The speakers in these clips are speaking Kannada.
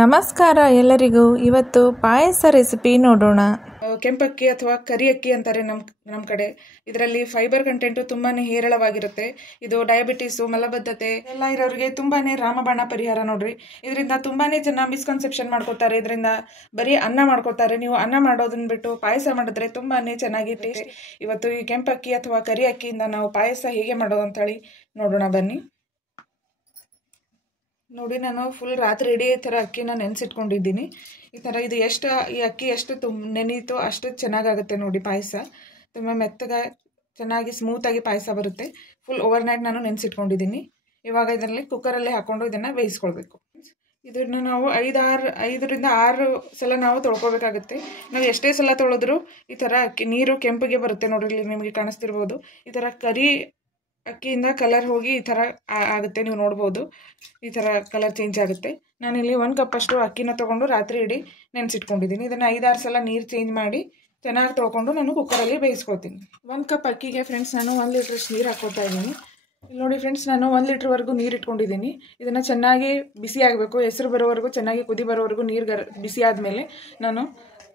ನಮಸ್ಕಾರ ಎಲ್ಲರಿಗೂ. ಇವತ್ತು ಪಾಯಸ ರೆಸಿಪಿ ನೋಡೋಣ. ಕೆಂಪಕ್ಕಿ ಅಥವಾ ಕರಿ ಅಕ್ಕಿ ಅಂತಾರೆ ನಮ್ಮ ಕಡೆ. ಇದರಲ್ಲಿ ಫೈಬರ್ ಕಂಟೆಂಟ್ ತುಂಬಾನೇ ಹೇರಳವಾಗಿರುತ್ತೆ. ಇದು ಡಯಾಬಿಟಿಸ್, ಮಲಬದ್ಧತೆ ಎಲ್ಲ ಇರೋರಿಗೆ ತುಂಬಾನೇ ರಾಮಬಾಣ ಪರಿಹಾರ ನೋಡ್ರಿ. ಇದರಿಂದ ತುಂಬಾನೇ ಜನ ಮಿಸ್ಕನ್ಸೆಪ್ಷನ್ ಮಾಡ್ಕೋತಾರೆ. ಇದರಿಂದ ಬರೀ ಅನ್ನ ಮಾಡ್ಕೋತಾರೆ. ನೀವು ಅನ್ನ ಮಾಡೋದನ್ನ ಬಿಟ್ಟು ಪಾಯಸ ಮಾಡಿದ್ರೆ ತುಂಬಾನೇ ಚೆನ್ನಾಗಿ ಟೇಸ್ಟ್. ಇವತ್ತು ಈ ಕೆಂಪಕ್ಕಿ ಅಥವಾ ಕರಿ ಅಕ್ಕಿಯಿಂದ ನಾವು ಪಾಯಸ ಹೇಗೆ ಮಾಡೋದು ಅಂತ ಹೇಳಿ ನೋಡೋಣ ಬನ್ನಿ. ನೋಡಿ, ನಾನು ಫುಲ್ ರಾತ್ರಿ ಇಡೀ ಈ ಥರ ಅಕ್ಕಿನ ನೆನೆಸಿಟ್ಕೊಂಡಿದ್ದೀನಿ. ಈ ಥರ ಇದು ಈ ಅಕ್ಕಿ ಎಷ್ಟು ನೆನೀತೋ ಅಷ್ಟು ಚೆನ್ನಾಗಾಗುತ್ತೆ ನೋಡಿ ಪಾಯಸ. ತುಂಬ ಮೆತ್ತಗೆ ಚೆನ್ನಾಗಿ ಸ್ಮೂತಾಗಿ ಪಾಯಸ ಬರುತ್ತೆ. ಫುಲ್ ಓವರ್ನೈಟ್ ನಾನು ನೆನೆಸಿಟ್ಕೊಂಡಿದ್ದೀನಿ. ಇವಾಗ ಇದರಲ್ಲಿ ಕುಕ್ಕರಲ್ಲಿ ಹಾಕ್ಕೊಂಡು ಇದನ್ನು ಬೇಯಿಸ್ಕೊಳ್ಬೇಕು. ಇದನ್ನು ನಾವು 5ರಿಂದ 6 ಸಲ ನಾವು ತೊಳ್ಕೊಬೇಕಾಗುತ್ತೆ. ನಾವು ಎಷ್ಟೇ ಸಲ ತೊಳೆದ್ರೂ ಈ ಥರ ಅಕ್ಕಿ ನೀರು ಕೆಂಪಿಗೆ ಬರುತ್ತೆ ನೋಡ್ರಿ. ಇಲ್ಲಿ ನಿಮಗೆ ಕಾಣಿಸ್ತಿರ್ಬೋದು. ಈ ಥರ ಕರಿ ಅಕ್ಕಿಯಿಂದ ಕಲರ್ ಹೋಗಿ ಈ ಥರ ಆಗುತ್ತೆ. ನೀವು ನೋಡ್ಬೋದು, ಈ ಥರ ಕಲರ್ ಚೇಂಜ್ ಆಗುತ್ತೆ. ನಾನಿಲ್ಲಿ 1 ಕಪ್ಪಷ್ಟು ಅಕ್ಕಿನ ತೊಗೊಂಡು ರಾತ್ರಿ ಇಡೀ ನೆನೆಸಿಟ್ಕೊಂಡಿದ್ದೀನಿ. ಇದನ್ನು 5-6 ಸಲ ನೀರು ಚೇಂಜ್ ಮಾಡಿ ಚೆನ್ನಾಗಿ ತೊಳ್ಕೊಂಡು ನಾನು ಕುಕ್ಕರಲ್ಲಿ ಬೇಯಿಸ್ಕೊತೀನಿ. 1 ಕಪ್ ಅಕ್ಕಿಗೆ ಫ್ರೆಂಡ್ಸ್ ನಾನು 1 ಲೀಟ್ರಷ್ಟು ನೀರು ಹಾಕ್ಕೊತಾ ಇದ್ದೀನಿ. ಇಲ್ಲಿ ನೋಡಿ ಫ್ರೆಂಡ್ಸ್, ನಾನು 1 ಲೀಟ್ರ್ವರೆಗೂ ನೀರು ಇಟ್ಕೊಂಡಿದ್ದೀನಿ. ಇದನ್ನು ಚೆನ್ನಾಗಿ ಬಿಸಿ ಆಗಬೇಕು. ಹೆಸರು ಬರೋವರೆಗೂ ಚೆನ್ನಾಗಿ ಕುದಿ ಬರೋವರೆಗೂ ನೀರು ಬಿಸಿ ಆದಮೇಲೆ ನಾನು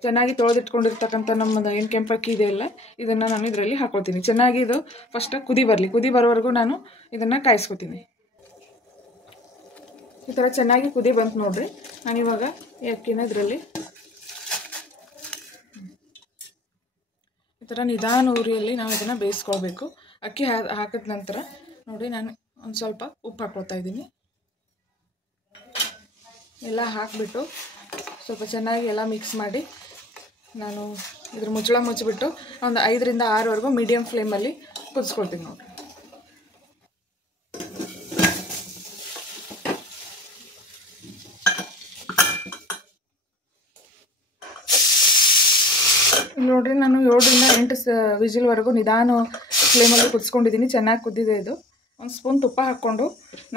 ಚೆನ್ನಾಗಿ ತೊಳೆದಿಟ್ಕೊಂಡಿರ್ತಕ್ಕಂಥ ನಮ್ಮದು ಏನು ಕೆಂಪಕ್ಕಿ ಇದೆ ಇಲ್ಲ, ಇದನ್ನು ನಾನು ಇದರಲ್ಲಿ ಹಾಕ್ಕೊಳ್ತೀನಿ. ಚೆನ್ನಾಗಿ ಇದು ಫಸ್ಟ್ ಕುದಿ ಬರೋವರೆಗೂ ನಾನು ಇದನ್ನು ಕಾಯಿಸ್ಕೊತೀನಿ. ಈ ಥರ ಚೆನ್ನಾಗಿ ಕುದಿ ಬಂತು ನೋಡ್ರಿ. ನಾನಿವಾಗ ಈ ಅಕ್ಕಿನ ಇದರಲ್ಲಿ ಈ ಥರ ನಿಧಾನ ಉರಿಯಲ್ಲಿ ನಾವು ಇದನ್ನು ಬೇಯಿಸ್ಕೊಳ್ಬೇಕು. ಅಕ್ಕಿ ಹಾಕಿದ ನಂತರ ನೋಡಿ, ನಾನು ಒಂದು ಸ್ವಲ್ಪ ಉಪ್ಪು ಹಾಕ್ಕೊಳ್ತಾ ಇದ್ದೀನಿ. ಎಲ್ಲ ಹಾಕಿಬಿಟ್ಟು ಸ್ವಲ್ಪ ಚೆನ್ನಾಗಿ ಎಲ್ಲ ಮಿಕ್ಸ್ ಮಾಡಿ ನಾನು ಇದ್ರ ಮುಚ್ಚಳ ಮುಚ್ಚಿಬಿಟ್ಟು ಒಂದು 5ರಿಂದ 6ವರೆಗೂ ಮೀಡಿಯಮ್ ಫ್ಲೇಮಲ್ಲಿ ಕುದಿಸ್ಕೊಳ್ತೀನಿ ನೋಡಿ. ನೋಡ್ರಿ, ನಾನು 7ರಿಂದ 8 ವಿಜಿಲ್ವರೆಗೂ ನಿಧಾನ ಫ್ಲೇಮಲ್ಲಿ ಕುದಿಸ್ಕೊಂಡಿದ್ದೀನಿ. ಚೆನ್ನಾಗಿ ಕುದ್ದಿದೆ ಇದು. 1 ಸ್ಪೂನ್ ತುಪ್ಪ ಹಾಕ್ಕೊಂಡು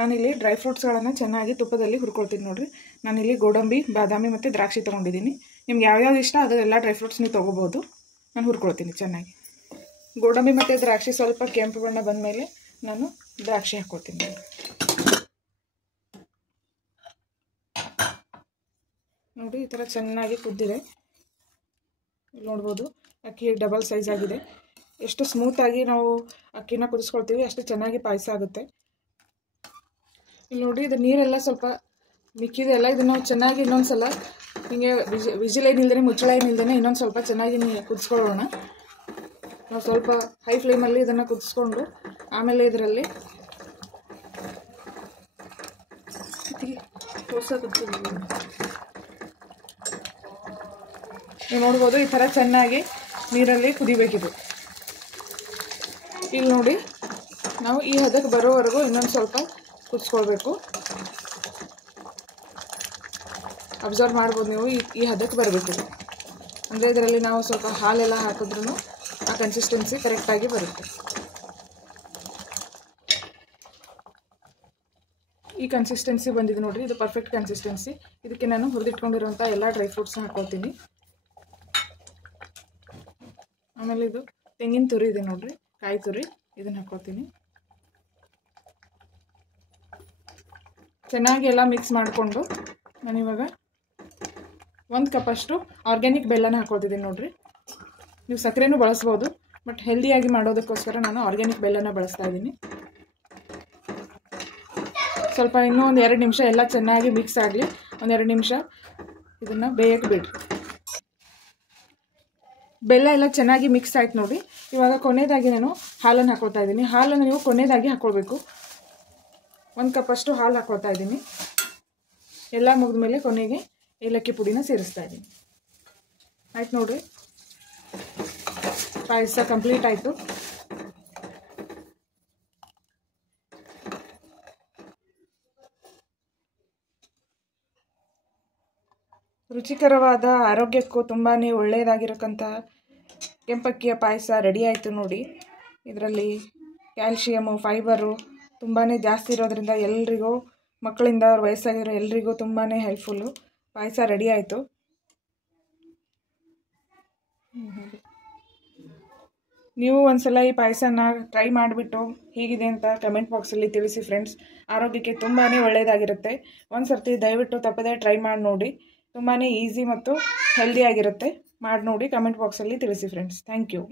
ನಾನಿಲ್ಲಿ ಡ್ರೈ ಫ್ರೂಟ್ಸ್ಗಳನ್ನು ಚೆನ್ನಾಗಿ ತುಪ್ಪದಲ್ಲಿ ಹುರ್ಕೊಳ್ತೀನಿ ನೋಡಿರಿ. ನಾನಿಲ್ಲಿ ಗೋಡಂಬಿ, ಬಾದಾಮಿ ಮತ್ತು ದ್ರಾಕ್ಷಿ ತೊಗೊಂಡಿದ್ದೀನಿ. ನಿಮ್ಗೆ ಯಾವ್ಯಾವ್ದು ಇಷ್ಟ ಅದೆಲ್ಲ ಡ್ರೈ ಫ್ರೂಟ್ಸ್ ನೀವು ತೊಗೋಬೋದು. ನಾನು ಹುರ್ಕೊಳ್ತೀನಿ ಚೆನ್ನಾಗಿ. ಗೋಡಂಬಿ ಮತ್ತು ದ್ರಾಕ್ಷಿ ಸ್ವಲ್ಪ ಕೆಂಪು ಬಣ್ಣ ಬಂದಮೇಲೆ ನಾನು ದ್ರಾಕ್ಷಿ ಹಾಕ್ಕೊಳ್ತೀನಿ. ನೋಡಿ, ಈ ಥರ ಚೆನ್ನಾಗಿ ಕುದ್ದಿದೆ. ನೋಡ್ಬೋದು, ಅಕ್ಕಿ ಡಬಲ್ ಸೈಜ್ ಆಗಿದೆ. ಎಷ್ಟು ಸ್ಮೂತಾಗಿ ನಾವು ಅಕ್ಕಿನ ಕುದಿಸ್ಕೊಳ್ತೀವಿ ಅಷ್ಟು ಚೆನ್ನಾಗಿ ಪಾಯಸ ಆಗುತ್ತೆ. ಇಲ್ಲಿ ನೋಡಿ, ಇದು ನೀರೆಲ್ಲ ಸ್ವಲ್ಪ ಮಿಕ್ಕಿದೆ ಅಲ್ಲ, ಇದನ್ನು ಚೆನ್ನಾಗಿ ಇನ್ನೊಂದು ಸಲ ಹಿಂಗೆ ವಿಜಿಲ್ ಏನಿಲ್ಲದೇ, ಮುಚ್ಚಳ ಏನಿಲ್ಲದೇ ಇನ್ನೊಂದು ಸ್ವಲ್ಪ ಚೆನ್ನಾಗಿ ಕುದಿಸ್ಕೊಳ್ಳೋಣ. ನಾವು ಸ್ವಲ್ಪ ಹೈ ಫ್ಲೇಮಲ್ಲಿ ಇದನ್ನು ಕುದಿಸ್ಕೊಂಡು ಆಮೇಲೆ ಇದರಲ್ಲಿ ನೀವು ನೋಡ್ಬೋದು, ಈ ಥರ ಚೆನ್ನಾಗಿ ನೀರಲ್ಲಿ ಕುದಿಬೇಕಿದು. ಇಲ್ಲಿ ನೋಡಿ, ನಾವು ಈ ಹದಕ್ಕೆ ಬರೋವರೆಗೂ ಇನ್ನೊಂದು ಸ್ವಲ್ಪ ಕುದಿಸ್ಕೊಳ್ಬೇಕು. ಅಬ್ಸರ್ವ್ ಮಾಡ್ಬೋದು ನೀವು, ಈ ಹದಕ್ಕೆ ಬರಬೇಕು. ಅಂದರೆ ಇದರಲ್ಲಿ ನಾವು ಸ್ವಲ್ಪ ಹಾಲೆಲ್ಲ ಹಾಕಿದ್ರೂ ಆ ಕನ್ಸಿಸ್ಟೆನ್ಸಿ ಕರೆಕ್ಟಾಗಿ ಬರುತ್ತೆ. ಈ ಕನ್ಸಿಸ್ಟೆನ್ಸಿ ಬಂದಿದೆ ನೋಡಿರಿ, ಇದು ಪರ್ಫೆಕ್ಟ್ ಕನ್ಸಿಸ್ಟೆನ್ಸಿ. ಇದಕ್ಕೆ ನಾನು ಹುರಿದಿಟ್ಕೊಂಡಿರೋಂಥ ಎಲ್ಲ ಡ್ರೈ ಫ್ರೂಟ್ಸ್ನ ಹಾಕ್ಕೊಳ್ತೀನಿ. ಆಮೇಲೆ ಇದು ತೆಂಗಿನ ತುರಿ ಇದೆ ನೋಡಿರಿ, ಕಾಯಿ ತುರಿ, ಇದನ್ನು ಹಾಕ್ಕೊಳ್ತೀನಿ. ಚೆನ್ನಾಗಿ ಎಲ್ಲ ಮಿಕ್ಸ್ ಮಾಡಿಕೊಂಡು ನಾನಿವಾಗ 1 ಕಪ್ಪಷ್ಟು ಆರ್ಗ್ಯಾನಿಕ್ ಬೆಲ್ಲನ ಹಾಕ್ಕೊಳ್ತಿದ್ದೀನಿ ನೋಡಿರಿ. ನೀವು ಸಕ್ಕರೆನೂ ಬಳಸ್ಬೋದು, ಬಟ್ ಹೆಲ್ದಿಯಾಗಿ ಮಾಡೋದಕ್ಕೋಸ್ಕರ ನಾನು ಆರ್ಗ್ಯಾನಿಕ್ ಬೆಲ್ಲನ ಬಳಸ್ತಾ ಇದ್ದೀನಿ. ಸ್ವಲ್ಪ ಇನ್ನೂ ಒಂದು 2 ನಿಮಿಷ ಎಲ್ಲ ಚೆನ್ನಾಗಿ ಮಿಕ್ಸ್ ಆಗಲಿ. ಒಂದು 2 ನಿಮಿಷ ಇದನ್ನು ಬೇಯಕ್ಕೆ ಬಿಡ್ರಿ. ಬೆಲ್ಲ ಎಲ್ಲ ಚೆನ್ನಾಗಿ ಮಿಕ್ಸ್ ಆಯ್ತು ನೋಡಿ. ಇವಾಗ ಕೊನೆಯದಾಗಿ ನಾನು ಹಾಲನ್ನು ಹಾಕ್ಕೊಳ್ತಾ ಇದ್ದೀನಿ. ಹಾಲನ್ನು ನೀವು ಕೊನೆಯದಾಗಿ ಹಾಕ್ಕೊಳ್ಬೇಕು. 1 ಕಪ್ಪಷ್ಟು ಹಾಲು ಹಾಕ್ಕೊಳ್ತಾ ಇದ್ದೀನಿ. ಎಲ್ಲ ಮುಗಿದ ಮೇಲೆ ಕೊನೆಗೆ ಏಲಕ್ಕಿ ಪುಡಿನ ಸೇರಿಸ್ತಾ ಇದ್ದೀನಿ. ಆಯ್ತು ನೋಡಿರಿ, ಪಾಯಸ ಕಂಪ್ಲೀಟ್ ಆಯಿತು. ರುಚಿಕರವಾದ, ಆರೋಗ್ಯಕ್ಕೂ ತುಂಬಾ ಒಳ್ಳೆಯದಾಗಿರಕ್ಕಂಥ ಕೆಂಪಕ್ಕಿಯ ಪಾಯಸ ರೆಡಿ ಆಯಿತು ನೋಡಿ. ಇದರಲ್ಲಿ ಕ್ಯಾಲ್ಶಿಯಮು, ಫೈಬರು ತುಂಬಾ ಜಾಸ್ತಿ ಇರೋದ್ರಿಂದ ಎಲ್ರಿಗೂ, ಮಕ್ಕಳಿಂದ ವಯಸ್ಸಾಗಿರೋ ಎಲ್ರಿಗೂ ತುಂಬಾ ಹೆಲ್ಪ್ಫುಲ್ಲು. ಪಾಯಸ ರೆಡಿ ಆಯಿತು. ನೀವು ಒಂದ್ಸಲ ಈ ಪಾಯಸನ ಟ್ರೈ ಮಾಡಿಬಿಟ್ಟು ಹೇಗಿದೆ ಅಂತ ಕಮೆಂಟ್ ಬಾಕ್ಸಲ್ಲಿ ತಿಳಿಸಿ ಫ್ರೆಂಡ್ಸ್. ಆರೋಗ್ಯಕ್ಕೆ ತುಂಬಾ ಒಳ್ಳೆಯದಾಗಿರುತ್ತೆ. ಒಂದು ಸರ್ತಿ ದಯವಿಟ್ಟು ತಪ್ಪದೇ ಟ್ರೈ ಮಾಡಿ ನೋಡಿ. ತುಂಬಾ ಈಸಿ ಮತ್ತು ಹೆಲ್ದಿಯಾಗಿರುತ್ತೆ. ಮಾಡಿ ನೋಡಿ, ಕಮೆಂಟ್ ಬಾಕ್ಸಲ್ಲಿ ತಿಳಿಸಿ ಫ್ರೆಂಡ್ಸ್. Thank you.